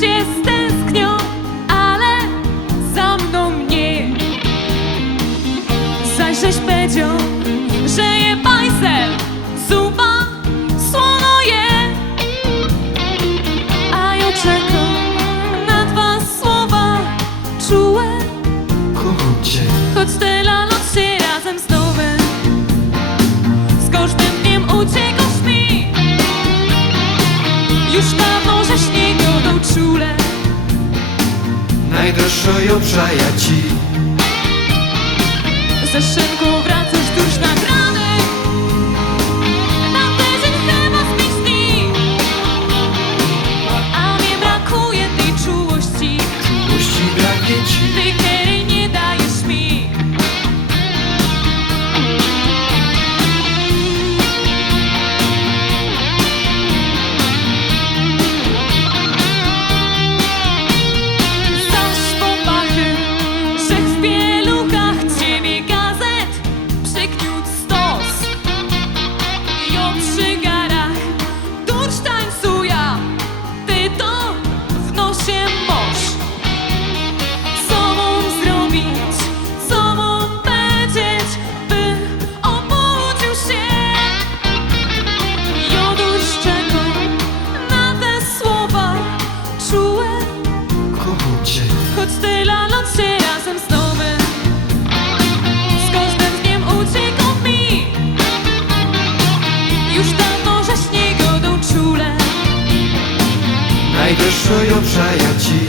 się stęsknią, ale za mną nie. Zaś żeś powiedział, że je bajzel, zupa, słono je. A ja czekam na dwa słowa czułe. Kocham cię, Choć tyle lat się razem znowem, z każdym dniem uciekasz mi. Już dawno żeś nie godą czule. najdroższą przyjaciół. Ze szynką wracasz dusz nagrany. Na tydzień chyba zbić dni. A mnie brakuje tej czułości. Czułości braknie ci. Ty, której nie dajesz mi. Zaś popachy, że w pieluchach ciebie gazet przygniótł stos. I o przygarach durć tańcuja, ty to w nosie mosz. Co mam zrobić, co mam powiedzieć, by obudził się? Jodur szczekał na te słowa czułe. Kocham cię, Choć tyle lat się razem znowem, z każdym dniem uciekał mi. Już dawno żeś nie godą czule. najdroższą przyjaciół.